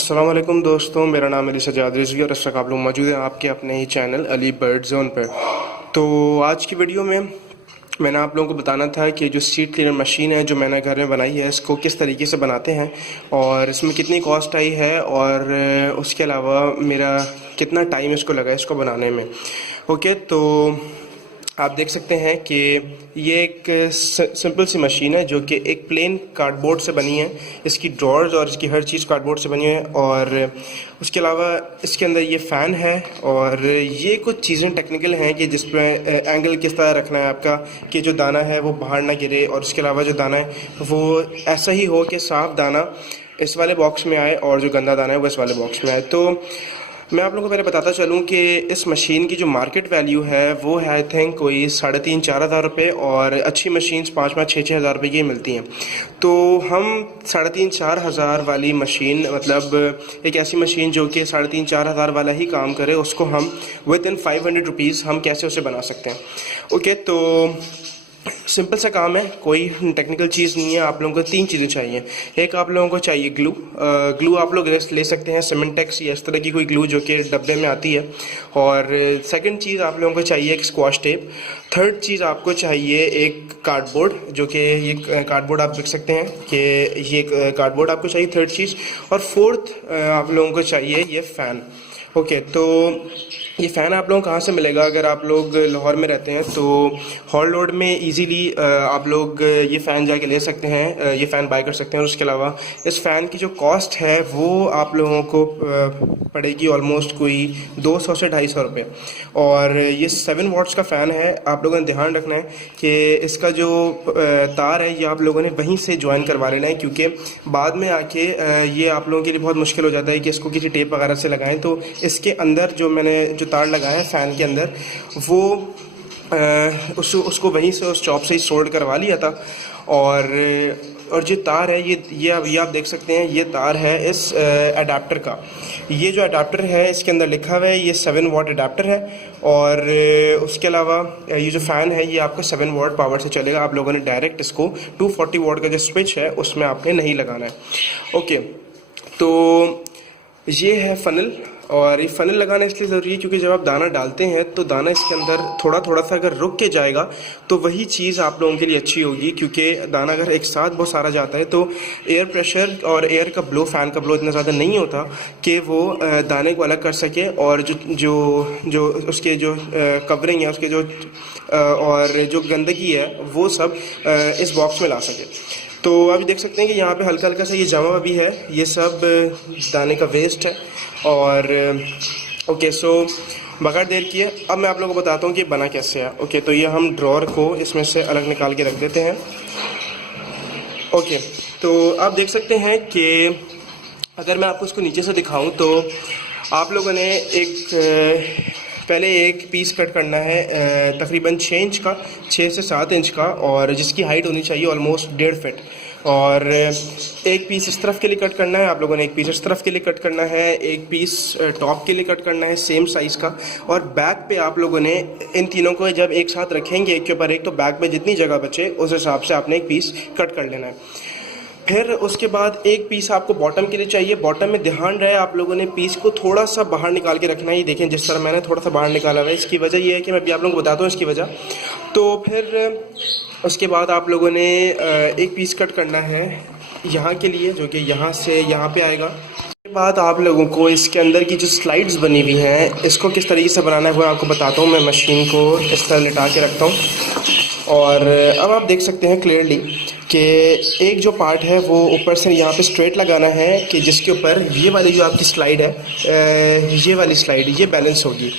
अस्सलाम वालेकुम दोस्तों, मेरा नाम अली सजाद रिजवी और इस वक्त आप लोग मौजूद हैं आपके अपने ही चैनल अली बर्ड जोन पर। तो आज की वीडियो में मैंने आप लोगों को बताना था कि जो सीड क्लीनर मशीन है जो मैंने घर में बनाई है इसको किस तरीके से बनाते हैं और इसमें कितनी कॉस्ट आई है और उसके अलावा मेरा कितना टाइम इसको लगा इसको बनाने में। ओके, तो आप देख सकते हैं कि ये एक सिंपल सी मशीन है जो कि एक प्लेन कार्डबोर्ड से बनी है। इसकी ड्रॉर्स और इसकी हर चीज़ कार्डबोर्ड से बनी है और उसके अलावा इसके अंदर ये फ़ैन है और ये कुछ चीज़ें टेक्निकल हैं कि जिस पर एंगल किस तरह रखना है आपका कि जो दाना है वो बाहर ना गिरे और उसके अलावा जो दाना है वो ऐसा ही हो कि साफ़ दाना इस वाले बॉक्स में आए और जो गंदा दाना है वो इस वाले बॉक्स में आए। तो मैं आप लोगों को पहले बताता चलूँ कि इस मशीन की जो मार्केट वैल्यू है वो है आई थिंक कोई 3,500-4,000 रुपये और अच्छी मशीन्स 5,000-6,000 हज़ार रुपये की मिलती हैं। तो हम 3,500-4,000 वाली मशीन, मतलब एक ऐसी मशीन जो कि 3,500-4,000 वाला ही काम करे, उसको हम विद इन 500 रुपीज़ हम कैसे उसे बना सकते हैं। ओके, तो सिंपल सा काम है, कोई टेक्निकल चीज़ नहीं है। आप लोगों को 3 चीज़ें चाहिए। एक आप लोगों को चाहिए ग्लू आप लोग ले सकते हैं सिमेंटेक्स या इस तरह की कोई ग्लू जो कि डब्बे में आती है। और सेकंड चीज़ आप लोगों को चाहिए एक स्क्वाश टेप। थर्ड चीज़ आपको चाहिए एक कार्डबोर्ड, जो कि ये कार्डबोर्ड आप देख सकते हैं कि ये कार्डबोर्ड आपको चाहिए थर्ड चीज़। और फोर्थ आप लोगों को चाहिए ये फ़ैन। ओके, तो ये फ़ैन आप लोगों को कहाँ से मिलेगा? अगर आप लोग लाहौर में रहते हैं तो हॉल रोड में इजीली आप लोग ये फ़ैन जाके ले सकते हैं, ये फ़ैन बाय कर सकते हैं। और उसके अलावा इस फ़ैन की जो कॉस्ट है वो आप लोगों को पड़ेगी ऑलमोस्ट कोई 200 से 250 रुपये। और ये 7 वाट्स का फ़ैन है। आप लोगों ने ध्यान रखना है कि इसका जो तार है ये आप लोगों ने वहीं से ज्वाइन करवा लेना है, क्योंकि बाद में आके ये आप लोगों के लिए बहुत मुश्किल हो जाता है कि इसको किसी टेप वगैरह से लगाएं। तो इसके अंदर जो मैंने जो तार लगाया है फ़ैन के अंदर वो उसको वहीं से उस चॉप से ही सोल्ड करवा लिया था। और जो तार है ये आप देख सकते हैं, ये तार है इस अडाप्टर का। ये जो अडाप्टर है इसके अंदर लिखा हुआ है ये 7 वाट अडाप्टर है। और उसके अलावा ये जो फ़ैन है ये आपका 7 वाट पावर से चलेगा। आप लोगों ने डायरेक्ट इसको 240 वाट का जो स्विच है उसमें आपने नहीं लगाना है। ओके, तो ये है फ़नल। और ये फ़नल लगाना इसलिए ज़रूरी है क्योंकि जब आप दाना डालते हैं तो दाना इसके अंदर थोड़ा थोड़ा सा अगर रुक के जाएगा तो वही चीज़ आप लोगों के लिए अच्छी होगी, क्योंकि दाना अगर एक साथ बहुत सारा जाता है तो एयर प्रेशर और एयर का ब्लो, फ़ैन का ब्लो इतना ज़्यादा नहीं होता कि वो दाने को अलग कर सके और जो उसके जो कवरिंग है उसके जो और जो गंदगी है वो सब इस बॉक्स में ला सके। तो अभी देख सकते हैं कि यहाँ पे हल्का हल्का सा ये जमा भी है, ये सब दाने का वेस्ट है। और ओके, सो बगैर देर किए अब मैं आप लोगों को बताता हूँ कि बना कैसे है। ओके, तो ये हम ड्रॉर को इसमें से अलग निकाल के रख देते हैं। ओके, तो आप देख सकते हैं कि अगर मैं आपको इसको नीचे से दिखाऊँ तो आप लोगों ने पहले एक पीस कट करना है तकरीबन 6 इंच का, 6 से 7 इंच का, और जिसकी हाइट होनी चाहिए ऑलमोस्ट 1.5 फीट। और एक पीस इस तरफ के लिए कट करना है, आप लोगों ने एक पीस इस तरफ के लिए कट करना है, एक पीस टॉप के लिए कट करना है सेम साइज़ का। और बैक पे आप लोगों ने इन तीनों को जब एक साथ रखेंगे एक के ऊपर एक, तो बैक पे जितनी जगह बचे उस हिसाब से आपने एक पीस कट कर लेना है। फिर उसके बाद एक पीस आपको बॉटम के लिए चाहिए। बॉटम में ध्यान रहे आप लोगों ने पीस को थोड़ा सा बाहर निकाल के रखना है। ये देखें जिस तरह मैंने थोड़ा सा बाहर निकाला हुआ है, इसकी वजह ये है कि मैं भी आप लोगों को बताता हूँ इसकी वजह। तो फिर उसके बाद आप लोगों ने एक पीस कट करना है यहाँ के लिए, जो कि यहाँ से यहाँ पे आएगा। उसके बाद आप लोगों को इसके अंदर की जो स्लाइड्स बनी हुई हैं इसको किस तरीके से बनाना है वो आपको बताता हूँ। मैं मशीन को इस तरह लिटा के रखता हूँ और अब आप देख सकते हैं क्लियरली कि एक जो पार्ट है वो ऊपर से यहाँ पे स्ट्रेट लगाना है कि जिसके ऊपर ये वाली जो आपकी स्लाइड है, ये वाली स्लाइड ये बैलेंस होगी।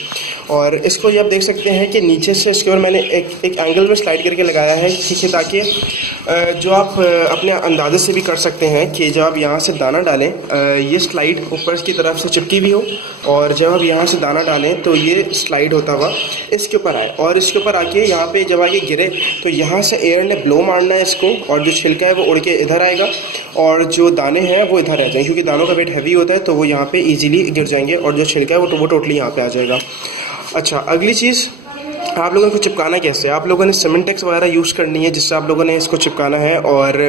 और इसको ये आप देख सकते हैं कि नीचे से इसके ऊपर मैंने एक एंगल में स्लाइड करके लगाया है, ठीक है, ताकि जो आप अपने अंदाजे से भी कर सकते हैं कि जब आप यहाँ से दाना डालें ये स्लाइड ऊपर की तरफ से चिपकी हुई हो, और जब आप यहाँ से दाना डालें तो ये स्लाइड होता हुआ इसके ऊपर आए। और इसके ऊपर आके यहाँ पे जब आगे गिरे तो यहाँ से एयर ने ब्लो मारना है इसको, और जो छिलका है वो उड़ के इधर आएगा और जो दाने हैं वो इधर रह जाएंगे, क्योंकि दानों का वेट हैवी होता है तो वो यहाँ पे इजीली गिर जाएंगे और जो छिलका है वो टोटली यहाँ पे आ जाएगा। अच्छा, अगली चीज़ आप लोगों को चिपकाना कैसे है, आप लोगों ने सिमेंटेक्स वगैरह यूज़ करनी है जिससे आप लोगों ने इसको चिपकाना है। और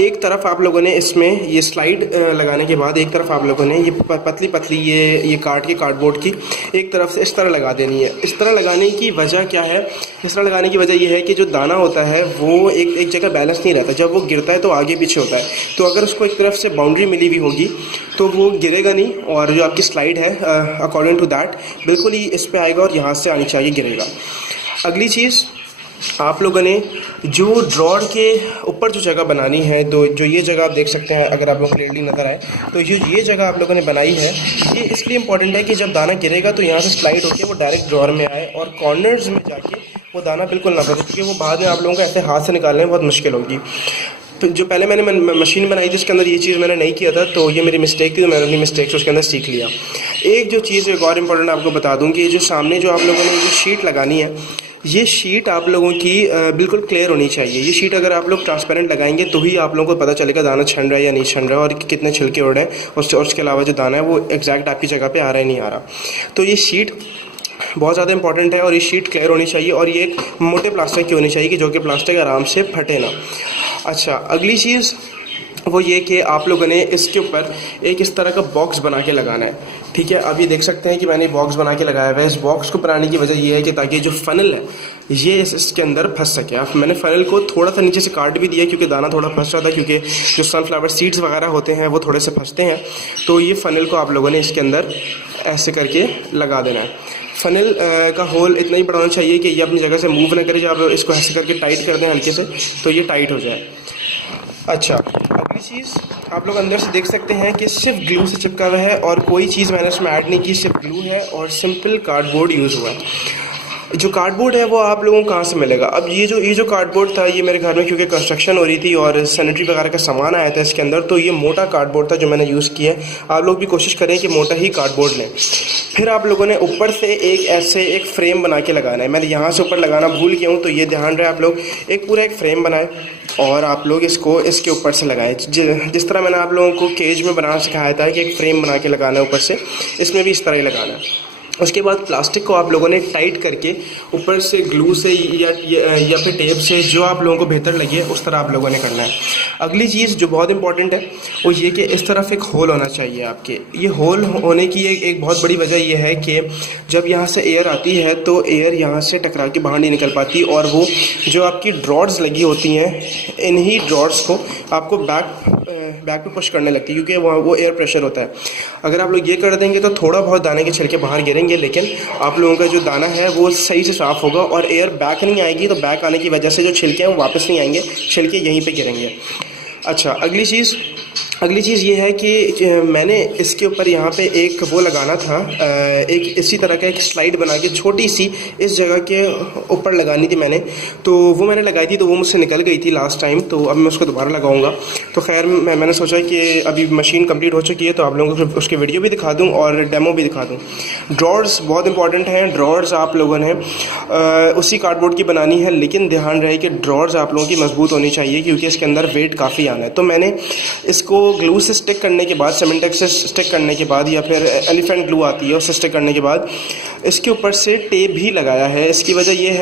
एक तरफ आप लोगों ने इसमें ये स्लाइड लगाने के बाद एक तरफ आप लोगों ने ये पतली पतली ये काट के कार्डबोर्ड की एक तरफ से इस तरह लगा देनी है। इस तरह लगाने की वजह क्या है, इस तरह लगाने की वजह ये है कि जो दाना होता है वो एक जगह बैलेंस नहीं रहता, जब वो गिरता है तो आगे पीछे होता है। तो अगर उसको एक तरफ से बाउंड्री मिली हुई होगी तो वो गिरेगा नहीं, और जो आपकी स्लाइड है अकॉर्डिंग टू दैट बिल्कुल ही इस पर आएगा और यहाँ से आनी चाहिए गिरेगा। अगली चीज़, आप लोगों ने जो ड्रॉर के ऊपर जो जगह बनानी है, जो ये जगह आप देख सकते हैं, अगर आप लोग क्लियरली नज़र आए तो ये जगह आप लोगों ने बनाई है, ये इसलिए इम्पॉर्टेंट है कि जब दाना गिरेगा तो यहाँ से स्लाइड होकर वो डायरेक्ट ड्रॉर में आए और कॉर्नर्स में जाके वो दाना बिल्कुल ना बचे, क्योंकि वो बाद में आप लोगों को ऐसे हाथ से निकालने में बहुत मुश्किल होगी। तो जो पहले मैंने मशीन बनाई थी उसके अंदर ये चीज़ मैंने नहीं किया था, तो ये मेरी मिस्टेक थी, तो मैंने अपनी मिस्टेक से उसके अंदर सीख लिया। एक जो चीज़ एक और इम्पोर्टेंट आपको बता दूं कि जो सामने जो आप लोगों ने जो शीट लगानी है, ये शीट आप लोगों की बिल्कुल क्लियर होनी चाहिए। ये शीट अगर आप लोग ट्रांसपेरेंट लगाएंगे तो ही आप लोगों को पता चलेगा दाना छन रहा है या नहीं छन रहा है, और कितने छिलके उड़ रहे हैं, और उसके अलावा जो दाना है वो एग्जैक्ट आपकी जगह पे आ रहा है नहीं आ रहा। तो ये शीट बहुत ज़्यादा इंपॉर्टेंट है, और ये शीट क्लियर होनी चाहिए, और ये एक मोटे प्लास्टिक की होनी चाहिए कि जो कि प्लास्टिक आराम से फटे ना। अच्छा, अगली चीज़ वो ये कि आप लोगों ने इसके ऊपर एक इस तरह का बॉक्स बना के लगाना है। ठीक है, अब ये देख सकते हैं कि मैंने बॉक्स बना के लगाया हुआ है। इस बॉक्स को बनाने की वजह ये है कि ताकि जो फ़नल है ये इसके अंदर फंस सके। अब मैंने फ़नल को थोड़ा सा नीचे से काट भी दिया क्योंकि दाना थोड़ा फंस रहा था, क्योंकि जो सनफ्लावर सीड्स वगैरह होते हैं वो थोड़े से फंसते हैं। तो ये फ़नल को आप लोगों ने इसके अंदर ऐसे करके लगा देना है। फ़नल का होल इतना ही बड़ा होना चाहिए कि ये अपनी जगह से मूव ना करे। जब आप इसको ऐसे करके टाइट कर दें हल्के से तो ये टाइट हो जाए। अच्छा, अगली चीज़ आप लोग अंदर से देख सकते हैं कि सिर्फ ग्लू से चिपका हुआ है और कोई चीज़ मैंने इसमें ऐड नहीं की, सिर्फ ग्लू है और सिंपल कार्डबोर्ड यूज़ हुआ है। जो कार्डबोर्ड है वो आप लोगों को कहाँ से मिलेगा? अब ये जो कार्डबोर्ड था ये मेरे घर में क्योंकि कंस्ट्रक्शन हो रही थी और सैनिटरी वगैरह का सामान आया था इसके अंदर, तो ये मोटा कार्डबोर्ड था जो मैंने यूज़ किया है। आप लोग भी कोशिश करें कि मोटा ही कार्डबोर्ड लें। फिर आप लोगों ने ऊपर से एक फ्रेम बना के लगाना है। मैंने यहाँ से ऊपर लगाना भूल गया हूँ, तो ये ध्यान रहे आप लोग एक पूरा एक फ्रेम बनाए और आप लोग इसको इसके ऊपर से लगाएं। जिस तरह मैंने आप लोगों को केज में बनाना सिखाया था कि एक फ्रेम बना के लगाना है ऊपर से, इसमें भी इस तरह ही लगाना है। उसके बाद प्लास्टिक को आप लोगों ने टाइट करके ऊपर से ग्लू से या फिर टेप से, जो आप लोगों को बेहतर लगे उस तरह आप लोगों ने करना है। अगली चीज़ जो बहुत इंपॉर्टेंट है वो ये कि इस तरफ एक होल होना चाहिए आपके। ये होल होने की एक बहुत बड़ी वजह यह है कि जब यहाँ से एयर आती है तो एयर यहाँ से टकरा के बाहर नहीं निकल पाती, और वो जो आपकी ड्रॉर्स लगी होती हैं इन्हीं ड्रॉर्स को आपको बैक पे पुश करने लगती है, क्योंकि वो एयर प्रेशर होता है। अगर आप लोग ये कर देंगे तो थोड़ा बहुत दाने के छिलके बाहर गिरेंगे, लेकिन आप लोगों का जो दाना है वो सही से साफ़ होगा और एयर बैक नहीं आएगी। तो बैक आने की वजह से जो छिलके हैं वो वापस नहीं आएंगे, छिलके यहीं पे गिरेंगे। अच्छा, अगली चीज़ ये है कि मैंने इसके ऊपर यहाँ पे एक वो लगाना था, एक इसी तरह का एक स्लाइड बना के छोटी सी इस जगह के ऊपर लगानी थी मैंने। तो वो मैंने लगाई थी तो वो मुझसे निकल गई थी लास्ट टाइम, तो अब मैं उसको दोबारा लगाऊंगा। तो खैर मैंने सोचा कि अभी मशीन कंप्लीट हो चुकी है तो आप लोगों को उसके वीडियो भी दिखा दूँ और डेमो भी दिखा दूँ। ड्रॉर्स बहुत इंपॉर्टेंट हैं। ड्रॉर्स आप लोगों ने उसी कार्डबोर्ड की बनानी है, लेकिन ध्यान रहे कि ड्रॉर्स आप लोगों की मजबूत होनी चाहिए क्योंकि इसके अंदर वेट काफ़ी आना है। तो मैंने इसको ग्लू से स्टिक करने के बाद, सिमेंटेक्स से स्टिक करने के बाद, या फिर एलिफेंट ग्लू आती है उससे स्टिक करने के बाद इसके ऊपर से टेप भी लगाया है। इसकी वजह यह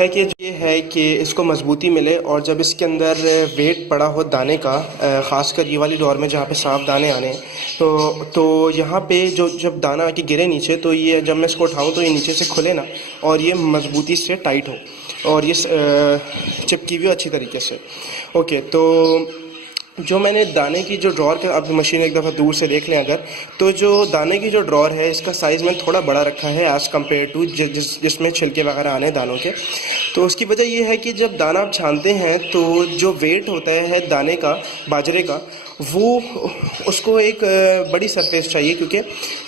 है कि इसको मजबूती मिले, और जब इसके अंदर वेट पड़ा हो दाने का, ख़ासकर ये वाली डोर में जहाँ पे साफ दाने आने हैं, तो यहाँ पे जब दाना आके गिरे नीचे, तो ये जब मैं इसको उठाऊँ तो ये नीचे से खुले ना और ये मजबूती से टाइट हो और ये चिपकी भी अच्छी तरीके से। ओके, तो जो मैंने दाने की जो ड्रॉर का, आप मशीन एक दफ़ा दूर से देख लें अगर, तो जो दाने की जो ड्रॉर है इसका साइज़ मैंने थोड़ा बड़ा रखा है एज़ कम्पेयर टू जिसमें छिलके वगैरह आने दानों के। तो उसकी वजह ये है कि जब दाना आप छानते हैं तो जो वेट होता है दाने का, बाजरे का, वो उसको एक बड़ी सरफेस चाहिए, क्योंकि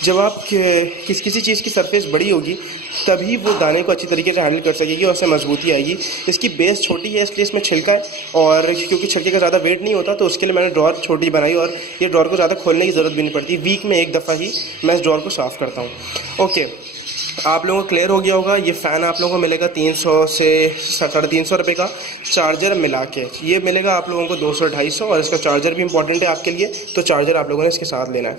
जब आप किसी चीज़ की सरफेस बड़ी होगी तभी वो दाने को अच्छी तरीके से हैंडल कर सकेगी और उससे मजबूती आएगी। इसकी बेस छोटी है इसलिए इसमें छिलका है, और क्योंकि छिलके का ज़्यादा वेट नहीं होता तो उसके लिए मैंने ड्रॉर छोटी बनाई, और ये ड्रॉर को ज़्यादा खोलने की ज़रूरत भी नहीं पड़ती। वीक में एक दफ़ा ही मैं इस ड्रॉर को साफ़ करता हूँ। ओके, आप लोगों को क्लियर हो गया होगा। ये फ़ैन आप लोगों को मिलेगा 300 से 350 रुपये का, चार्जर मिला के ये मिलेगा आप लोगों को 200-250, और इसका चार्जर भी इंपॉर्टेंट है आपके लिए, तो चार्जर आप लोगों ने इसके साथ लेना है।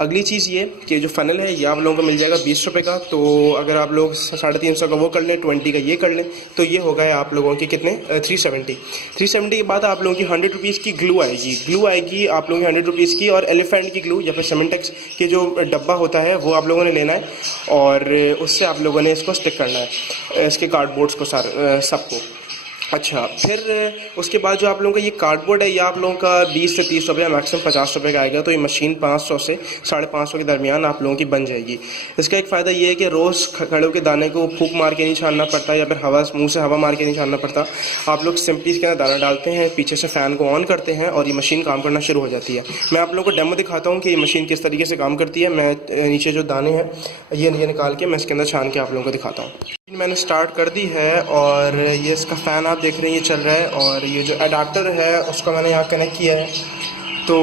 अगली चीज़ ये कि जो फ़नल है ये आप लोगों को मिल जाएगा 20 रुपये का, तो अगर आप लोग 350 का वो कर लें, 20 का ये कर लें, तो ये हो गए आप लोगों के कितने 370 के बाद आप लोगों की 100 रुपीज़ की ग्लू आएगी आप लोगों की 100 रुपीज़ की, और एलिफेंट की ग्लू या फिर सिमेंटेक्स के जो डब्बा होता है वो आप लोगों ने लेना है, और उससे आप लोगों ने इसको स्टिक करना है, इसके कार्डबोर्ड्स को सबको। अच्छा, फिर उसके बाद जो आप लोगों का ये कार्डबोर्ड है, ये आप लोगों का 20 से 30 रुपये, मैक्सिमम 50 रुपये का आएगा, तो ये मशीन 500 से 550 के दरमियान आप लोगों की बन जाएगी। इसका एक फ़ायदा ये है कि रोज़ खड़े के दाने को फूंक मार के नहीं छानना पड़ता, या फिर मुँह से हवा मार के नहीं छानना पड़ता। आप लोग सिंपली इसके अंदर दाना डालते हैं, पीछे से फ़ैन को ऑन करते हैं और ये मशीन काम करना शुरू हो जाती है। मैं आप लोगों को डेमो दिखाता हूँ कि ये मशीन किस तरीके से काम करती है। मैं नीचे जो दाने हैं ये निकाल के मैं इसके अंदर छान के आप लोगों को दिखाता हूँ। मैंने स्टार्ट कर दी है, और ये इसका फ़ैन आप देख रहे हैं ये चल रहा है, और ये जो एडाप्टर है उसको मैंने यहाँ कनेक्ट किया है। तो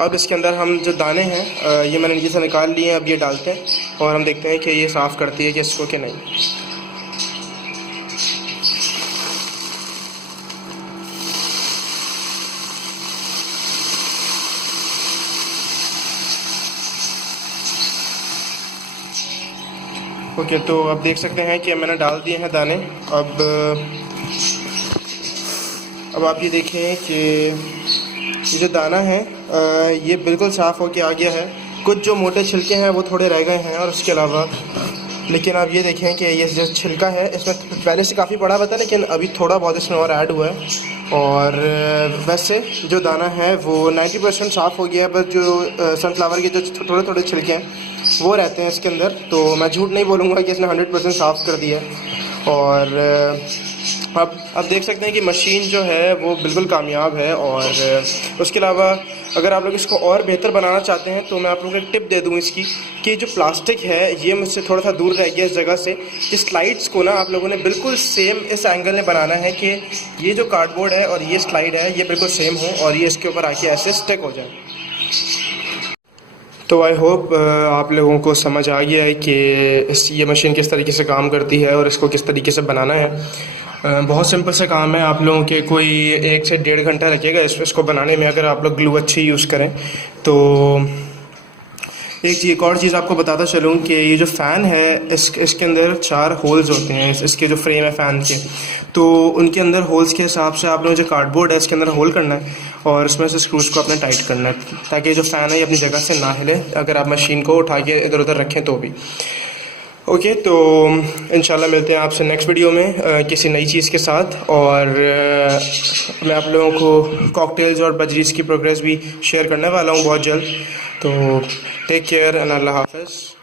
अब इसके अंदर हम जो दाने हैं ये मैंने नीचे से निकाल लिए हैं, अब ये डालते हैं और हम देखते हैं कि ये साफ़ करती है कि इसको कि नहीं। ओके, तो अब देख सकते हैं कि मैंने डाल दिए हैं दाने। अब आप ये देखें कि ये जो दाना है ये बिल्कुल साफ़ होके आ गया है। कुछ जो मोटे छिलके हैं वो थोड़े रह गए हैं, और उसके अलावा लेकिन आप ये देखें कि ये जो छिलका है इसमें पहले से काफ़ी बड़ा था, लेकिन अभी थोड़ा बहुत इसमें और ऐड हुआ है। और वैसे जो दाना है वो 90% साफ़ हो गया है, बस जो सनफ्लावर के जो थोड़े थोड़े छिलके हैं वो रहते हैं इसके अंदर। तो मैं झूठ नहीं बोलूँगा कि इसने 100% साफ़ कर दिया है। और अब देख सकते हैं कि मशीन जो है वो बिल्कुल कामयाब है। और उसके अलावा अगर आप लोग इसको और बेहतर बनाना चाहते हैं तो मैं आप लोगों को एक टिप दे दूँ इसकी, कि जो प्लास्टिक है ये मुझसे थोड़ा सा दूर रह गया इस जगह से। इस स्लाइड्स को ना आप लोगों ने बिल्कुल सेम इस एंगल में बनाना है कि ये जो कार्डबोर्ड है और ये स्लाइड है ये बिल्कुल सेम हो, और ये इसके ऊपर आके ऐसे स्टिक हो जाए। तो आई होप आप लोगों को समझ आ गया है कि ये मशीन किस तरीके से काम करती है और इसको किस तरीके से बनाना है। बहुत सिंपल सा काम है। आप लोगों के कोई 1 से 1.5 घंटा लगेगा इसको बनाने में, अगर आप लोग ग्लू अच्छी यूज़ करें तो। एक और चीज़ आपको बताता चलूँ कि ये जो फ़ैन है इसके अंदर 4 होल्स होते हैं। इसके जो फ्रेम है फ़ैन के, तो उनके अंदर होल्स के हिसाब से आप लोगों जो कार्डबोर्ड है इसके अंदर होल करना है, और इसमें से स्क्रूज़ को अपने टाइट करना है, ताकि जो फ़ैन है ये अपनी जगह से ना हिले, अगर आप मशीन को उठा के इधर उधर रखें तो भी। ओके, तो इंशाल्लाह मिलते हैं आपसे नेक्स्ट वीडियो में किसी नई चीज़ के साथ। और मैं आप लोगों को कॉकटेल्स और बजरीज़ की प्रोग्रेस भी शेयर करने वाला हूँ बहुत जल्द। तो टेक केयर एंड अल्लाह हाफ़िज़।